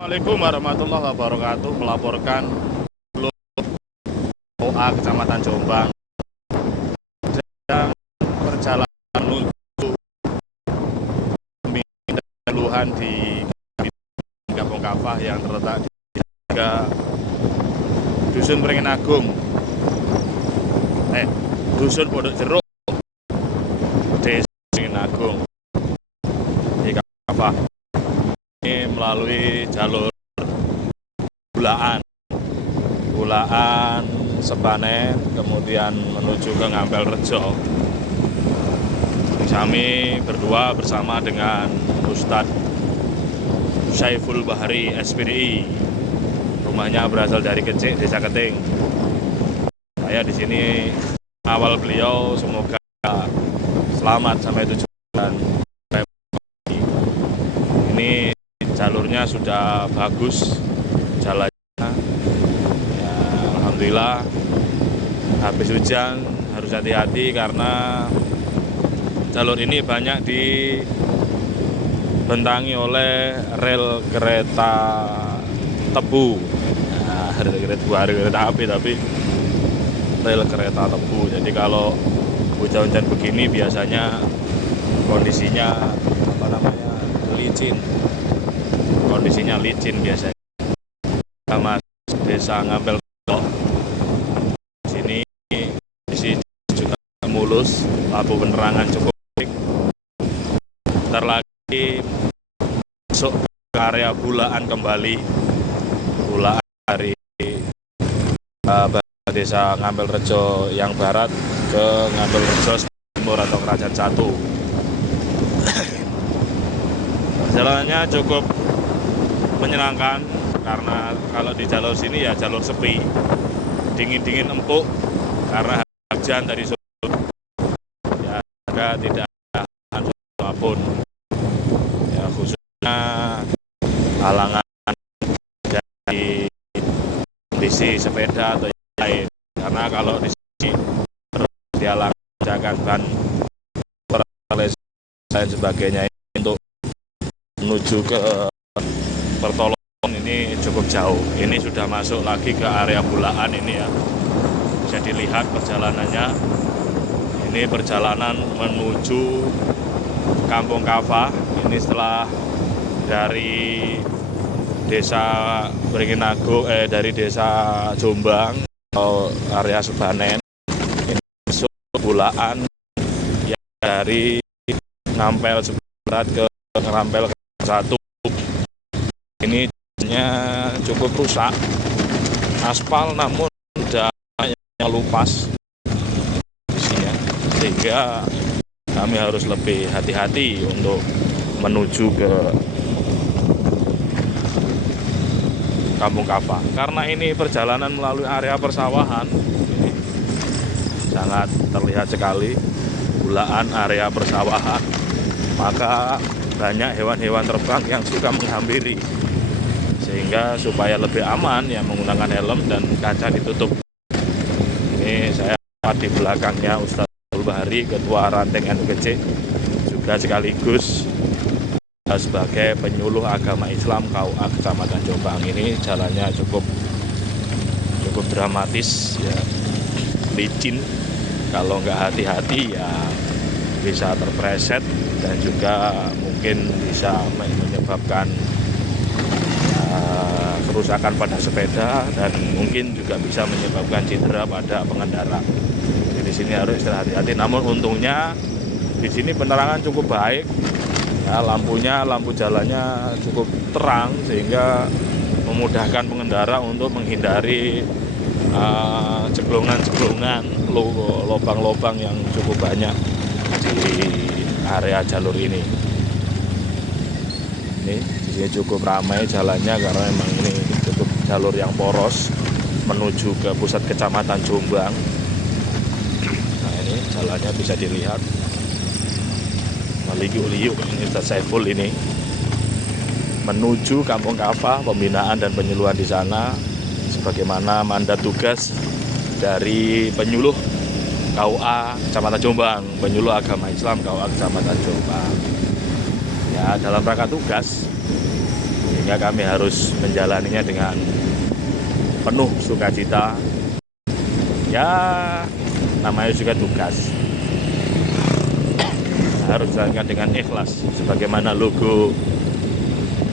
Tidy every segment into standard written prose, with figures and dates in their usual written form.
Assalamualaikum warahmatullahi wabarakatuh. Melaporkan OA Kecamatan Jombang sedang perjalanan menuju keluhan di Kampung Kafah yang terletak di Dusun Beringin Agung, Dusun Pondok Jeruk, Desa Beringin Agung di Kafah. Ini melalui jalur Bulaan Sepanen, kemudian menuju ke Ngampel Rejo. Kami berdua bersama dengan Ustadz Syaiful Bahri SPDI. Rumahnya berasal dari Kecik, Desa Keting. Saya di sini awal beliau, semoga selamat sampai tujuan. Ini jalurnya sudah bagus, jalannya ya, alhamdulillah. Habis hujan harus hati-hati karena jalur ini banyak dibentangi oleh rel kereta tebu. Nah, kereta api, tapi rel kereta tebu. Jadi kalau hujan-hujan begini biasanya kondisinya licin biasanya. Sama Desa Ngampel sini juga mulus, lampu penerangan cukup baik. Bentar lagi masuk ke area Bulaan kembali, Bulaan dari Desa Ngampel Rejo yang barat ke Ngampel Rejo Timur atau Kerajaan Satu. Jalannya cukup menyenangkan karena kalau di jalur sini ya jalur sepi, dingin-dingin empuk karena hujan dari sore. Ya, tidak ada apapun. Ya, khususnya halangan dari kondisi sepeda atau yang lain. Karena kalau di sini dihalangi ban dan sebagainya untuk menuju ke pertolongan ini cukup jauh. Ini sudah masuk lagi ke area Bulaan ini ya. Bisa dilihat perjalanannya. Ini perjalanan menuju Kampung Kafah. Ini setelah dari Desa Beringin Agung, dari Desa Jombang atau area Sepanen. Ini masuk Bulaan yang dari Ngampel seberat ke Ngampel Satu. Ini cukup rusak, aspal namun sudah lupas isinya, sehingga kami harus lebih hati-hati untuk menuju ke Kampung Kafah. Karena ini perjalanan melalui area persawahan, ini sangat terlihat sekali Bulaan area persawahan, maka banyak hewan-hewan terbang yang suka menghampiri, sehingga supaya lebih aman ya menggunakan helm dan kaca ditutup. Ini saya di belakangnya Ustadz Syaiful Bahri, Ketua Ranting NU Kecik, juga sekaligus sebagai penyuluh agama Islam KUA Kecamatan Jombang. Ini jalannya cukup dramatis ya, licin. Kalau nggak hati-hati ya bisa terpreset dan juga mungkin bisa menyebabkan kerusakan pada sepeda dan mungkin juga bisa menyebabkan cedera pada pengendara. Jadi di sini harus hati-hati. Namun untungnya di sini penerangan cukup baik. Ya, lampu jalannya cukup terang sehingga memudahkan pengendara untuk menghindari ceklungan-ceklungan, lubang-lubang yang cukup banyak di area jalur ini. Ini di sini cukup ramai jalannya karena memang ini cukup jalur yang poros menuju ke pusat Kecamatan Jombang. Nah, ini jalannya bisa dilihat meliuk-liuk. Ini Ustadz Syaiful ini menuju Kampung Kafah, pembinaan dan penyuluhan di sana sebagaimana mandat tugas dari penyuluh KUA Kecamatan Jombang, penyuluh agama Islam KUA Kecamatan Jombang. Ya, dalam rangka tugas sehingga kami harus menjalaninya dengan penuh sukacita. Ya, namanya juga tugas, harus dijalankan dengan ikhlas, sebagaimana logo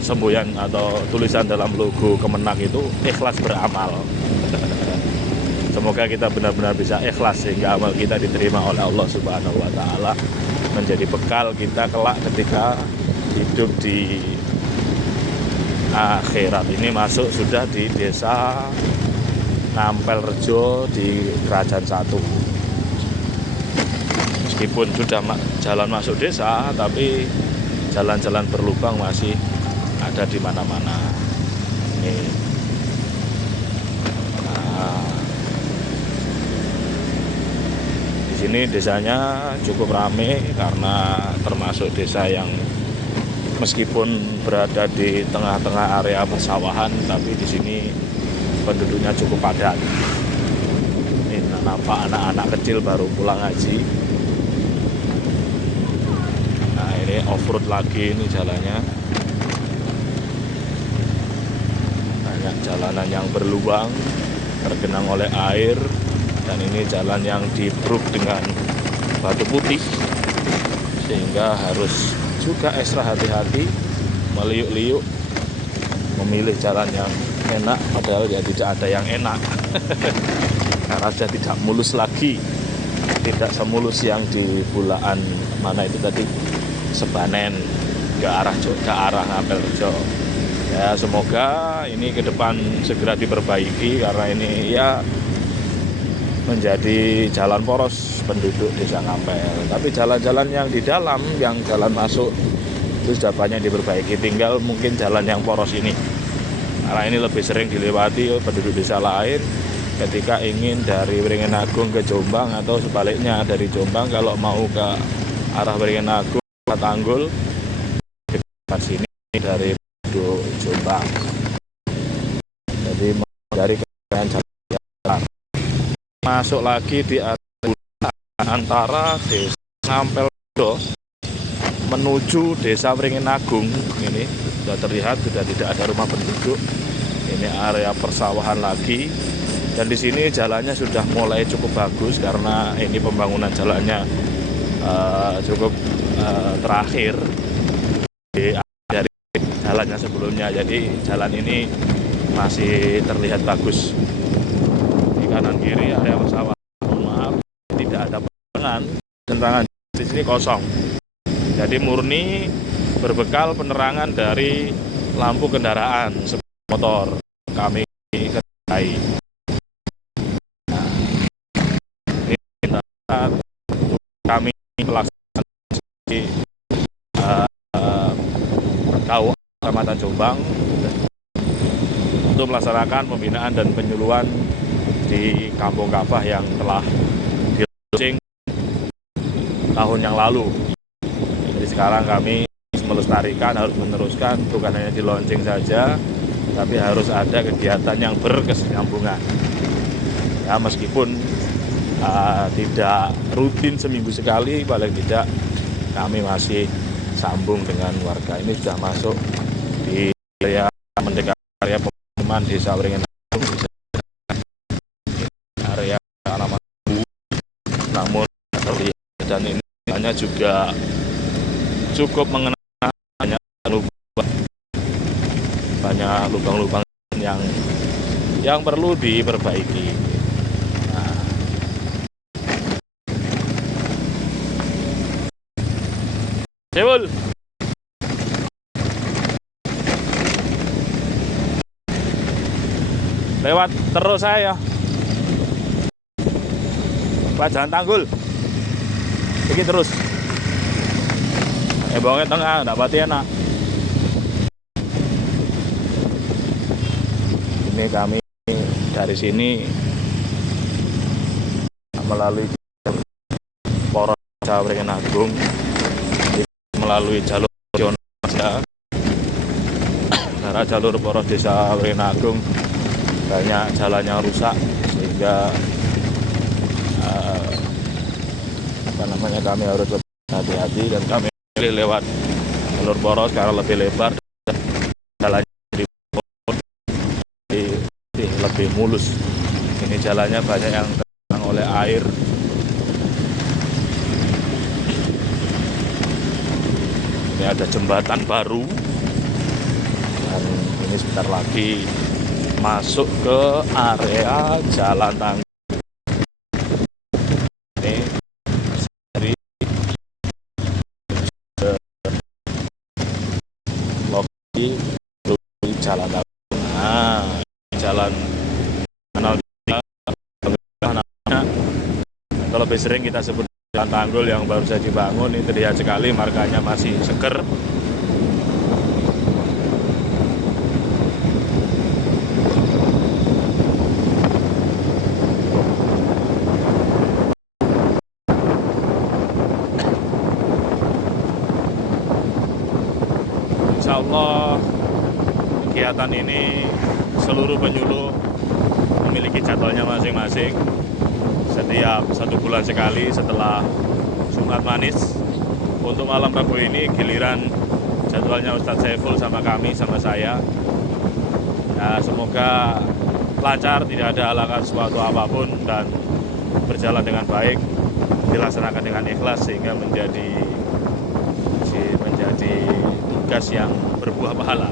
semboyan atau tulisan dalam logo Kemenang itu ikhlas beramal. Semoga kita benar-benar bisa ikhlas sehingga amal kita diterima oleh Allah Subhanahu wa taala, menjadi bekal kita kelak ketika hidup di akhirat. Ini masuk sudah di desa Ngampelrejo di Kerajaan Satu. Meskipun sudah jalan masuk desa, tapi jalan-jalan berlubang masih ada di mana-mana. Ini. Nah, di sini desanya cukup ramai karena termasuk desa yang meskipun berada di tengah-tengah area persawahan, tapi di sini penduduknya cukup padat. Ini nampak anak-anak kecil baru pulang ngaji. Nah, ini off-road lagi ini jalannya. Banyak jalanan yang berlubang, tergenang oleh air, dan ini jalan yang dibruk dengan batu putih, sehingga harus juga ekstra hati-hati, meliuk-liuk, memilih jalan yang enak, padahal ya tidak ada yang enak. Karena sudah tidak mulus lagi, tidak semulus yang di Bulaan mana itu tadi, Sebanen ke arah Ngampelrejo. Ya, semoga ini ke depan segera diperbaiki karena ini ya menjadi jalan poros penduduk desa Ngampel. Tapi jalan-jalan yang di dalam, yang jalan masuk itu sudah banyak diperbaiki, tinggal mungkin jalan yang poros ini. Karena ini lebih sering dilewati penduduk desa lain ketika ingin dari Wringin Agung ke Jombang atau sebaliknya dari Jombang kalau mau ke arah Wringin Agung ke Tanggul, dekat sini dari penduduk Jombang. Jadi dari jalan masuk lagi di antara desa Ngampelrejo menuju desa Wringin Agung. Ini sudah terlihat sudah tidak ada rumah penduduk. Ini area persawahan lagi, dan di sini jalannya sudah mulai cukup bagus karena ini pembangunan jalannya cukup terakhir dari jalannya sebelumnya. Jadi jalan ini masih terlihat bagus. Di kanan kiri area persawahan, mohon maaf, tidak ada penerangan di sini kosong. Jadi murni berbekal penerangan dari lampu kendaraan motor kami kerjai. Nah, ini kami melaksanakan KUA Kecamatan Jombang untuk melaksanakan pembinaan dan penyuluhan di Kampung Kafah yang telah dilaunching tahun yang lalu. Jadi sekarang kami melestarikan, harus meneruskan, bukan hanya di launching saja, tapi harus ada kegiatan yang berkesinambungan. Ya, meskipun tidak rutin seminggu sekali, paling tidak kami masih sambung dengan warga. Ini sudah masuk di area mendekati area pemukiman desa Wringin Agung, area alamat, namun terlihat dan ini hanya juga cukup mengenai banyak lubang-lubang yang perlu diperbaiki. Nah, Cebul. Lewat terus saya. Pak Jalan Tanggul. Pergi terus. Bawangnya tengah, enggak pati enak. Ini kami dari sini melalui Poros Wringin Agung, melalui jalur nasional, karena jalur Poros Desa Wringin Agung banyak jalannya rusak sehingga kami harus lebih hati-hati, dan kami lewat jalur poros karena lebih lebar, jalannya lebih mulus. Ini jalannya banyak yang tergenang oleh air. Ini ada jembatan baru dan ini sebentar lagi masuk ke area jalan tangga. Ini dari lokasi jalan tangga. Nah, jalan kanal kalau lebih sering kita sebut jalan Tanggul yang baru saja dibangun. Ini terlihat sekali markanya masih seger. Insya Allah kegiatan ini seluruh penyuluh memiliki jadwalnya masing-masing. Setiap 1 bulan sekali setelah Jumat Manis. Untuk malam Rabu ini giliran jadwalnya Ustadz Saiful sama kami, sama saya. Ya, semoga lancar, tidak ada halangan suatu apapun dan berjalan dengan baik, dilaksanakan dengan ikhlas sehingga menjadi tugas yang berbuah pahala.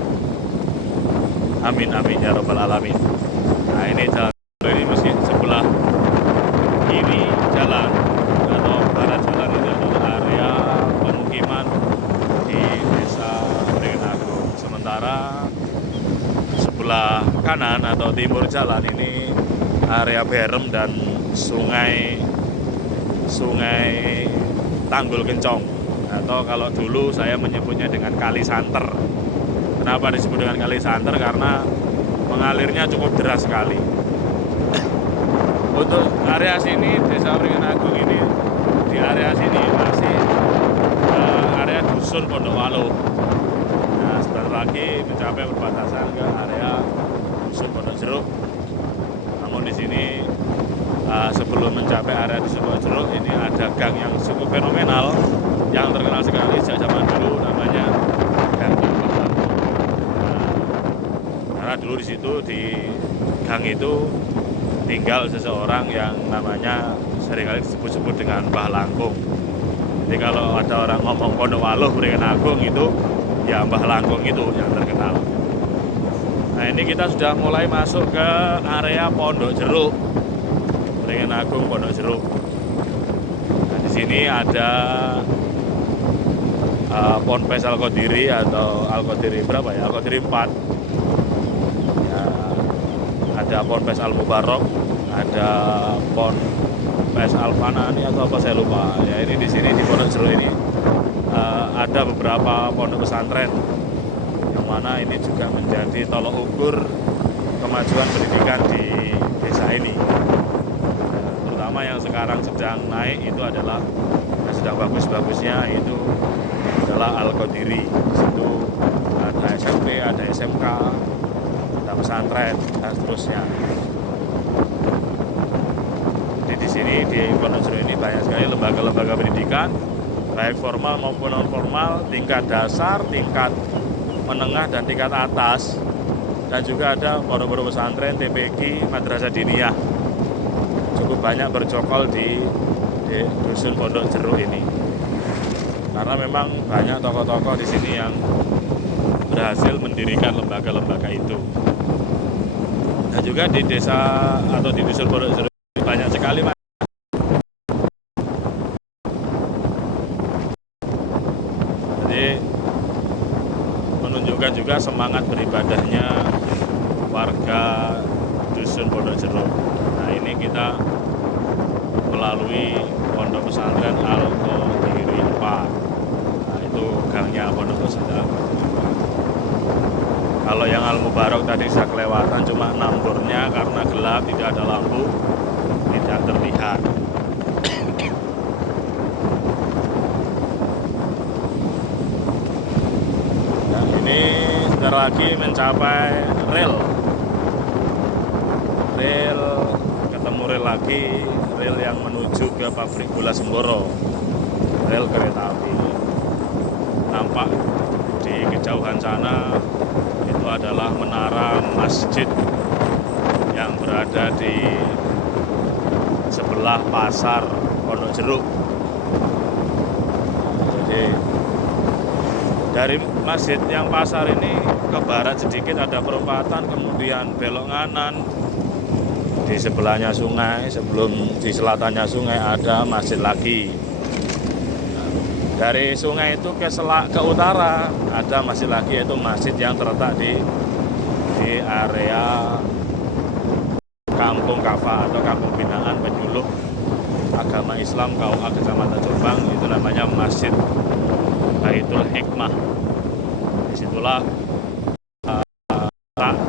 Amin amin ya rabbal alamin. Nah, ini jalan ini meski sebelah kiri jalan atau barat jalan ini adalah area pemukiman di Desa Beringin-Agung. Sementara sebelah kanan atau timur jalan ini area berem dan sungai Tanggul Kencong, atau kalau dulu saya menyebutnya dengan Kali Santer. Kenapa disebut dengan Kali Santer? Karena mengalirnya cukup deras sekali. Untuk area sini, Desa Beringin-Agung ini, di area sini masih area dusun Pondok Waluh. Nah, sebentar lagi mencapai perbatasan ke area dusun Pondok Jeruk. Namun di sini sebelum mencapai area dusun Pondok Jeruk, ini ada gang yang cukup fenomenal, yang terkenal sekali sejak zaman dulu, namanya Gang Mbah. Karena dulu di situ di gang itu tinggal seseorang yang namanya seringkali disebut-sebut dengan Mbah Langkung. Jadi kalau ada orang ngomong Pondok Waluh Beringin-Agung itu ya Mbah Langkung itu yang terkenal. Nah, ini kita sudah mulai masuk ke area Pondok Jeruk, Beringin-Agung Pondok Jeruk. Nah, di sini ada Ponpes Al-Qadiri atau Al-Qadiri berapa ya? Al-Qadiri 4. Ya, ada Ponpes Al-Mubarok, ada Ponpes Al-Fanani atau apa saya lupa. Ya, ini di sini di Pondok Jeruk ini ada beberapa pondok pesantren yang mana ini juga menjadi tolok ukur kemajuan pendidikan di desa ini. Terutama yang sekarang sedang naik itu adalah yang sedang bagus-bagusnya itu adalah Al-Qadiri. Di situ ada SMP, ada SMK, ada pesantren dan seterusnya. Jadi di sini di Pondok Jeruk ini banyak sekali lembaga-lembaga pendidikan, baik formal maupun non formal, tingkat dasar, tingkat menengah dan tingkat atas, dan juga ada pondok-pondok pesantren, TPQ, madrasah diniyah. Cukup banyak bercokol di dusun Pondok Jeruk ini. Karena memang banyak tokoh-tokoh di sini yang berhasil mendirikan lembaga-lembaga itu. Dan juga di desa atau di dusun Pondok Jeruk banyak sekali jadi menunjukkan juga semangat beribadahnya warga dusun Pondok Jeruk. Nah, ini kita melalui pondok pesantren Al-Qadiri 4. Nah, itu gangnya pondok pesantren. Kalau yang Al-Mubarok tadi saya kelewatan, cuma nambornya karena gelap, tidak ada lampu, tidak terlihat. Nah, ini sebentar lagi mencapai rel, ketemu rel lagi, rel yang menuju ke pabrik gula Semboro, rel kereta api. Nampak di kejauhan sana itu adalah menara masjid yang yang berada di sebelah pasar Pondok Jeruk. Jadi dari masjid yang pasar ini ke barat sedikit ada perempatan, kemudian belok kanan. Di sebelahnya sungai, sebelum di selatannya sungai ada masjid lagi. Dari sungai itu ke utara ada masjid lagi, yaitu masjid yang terletak di area Kampung Kafah atau Kampung Binaan Penyuluh Agama Islam KUA Kecamatan Jombang. Itu namanya Masjid Baitul Hikmah. Disitulah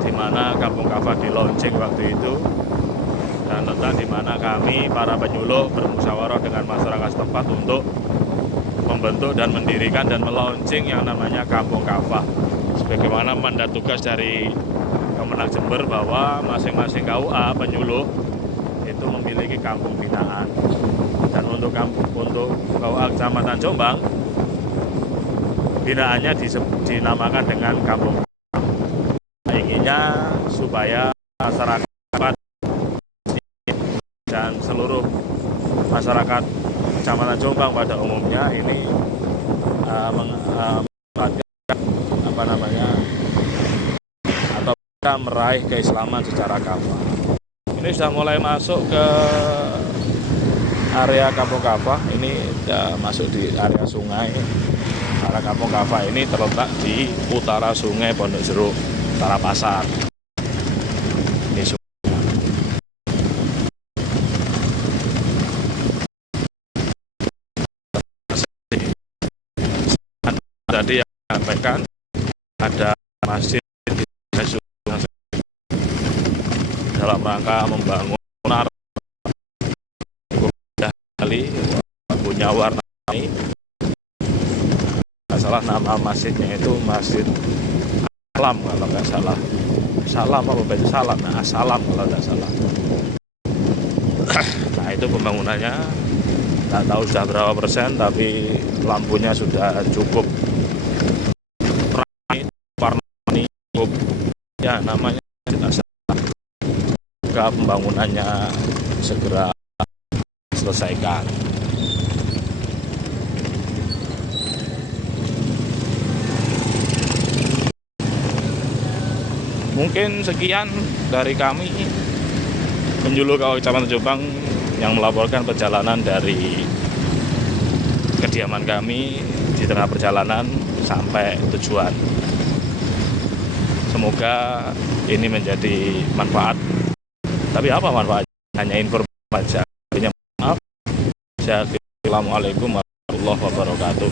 di mana Kampung Kafah di launching waktu itu, dan letak di mana kami para penyuluh bermusyawarah dengan masyarakat setempat untuk membentuk dan mendirikan dan melaunching yang namanya Kampung Kafah. Sebagaimana mandat tugas dari Kemenang Jember bahwa masing-masing KUA penyuluh itu memiliki kampung binaan. Dan untuk KUA Kecamatan Jombang, binaannya dinamakan dengan Kampung Kafah. Inginnya supaya masyarakat dan seluruh masyarakat Kecamatan Jombang pada umumnya ini atau bisa meraih keislaman secara kafah. Ini sudah mulai masuk ke area Kampung Kafah. Ini sudah masuk di area sungai. Area Kampung Kafah ini terletak di utara sungai Pondok Jeruk, utara pasar. Tadi yang sampaikan ada masjid dalam rangka membangun kali punya warna ini. Nggak salah nama masjidnya itu Masjid Salam kalau nggak salah. Salam apa baca salam? Nah, Salam kalau nggak salah. Nah itu pembangunannya nggak tahu sudah berapa persen, tapi lampunya sudah cukup. Ya namanya tidak salah. Semoga pembangunannya segera selesaikan. Mungkin sekian dari kami penyuluh KUA Kecamatan Jombang yang melaporkan perjalanan dari kediaman kami di tengah perjalanan sampai tujuan. Semoga ini menjadi manfaat. Tapi apa manfaatnya? Hanya informasi saja. Maaf. Assalamualaikum warahmatullahi wabarakatuh.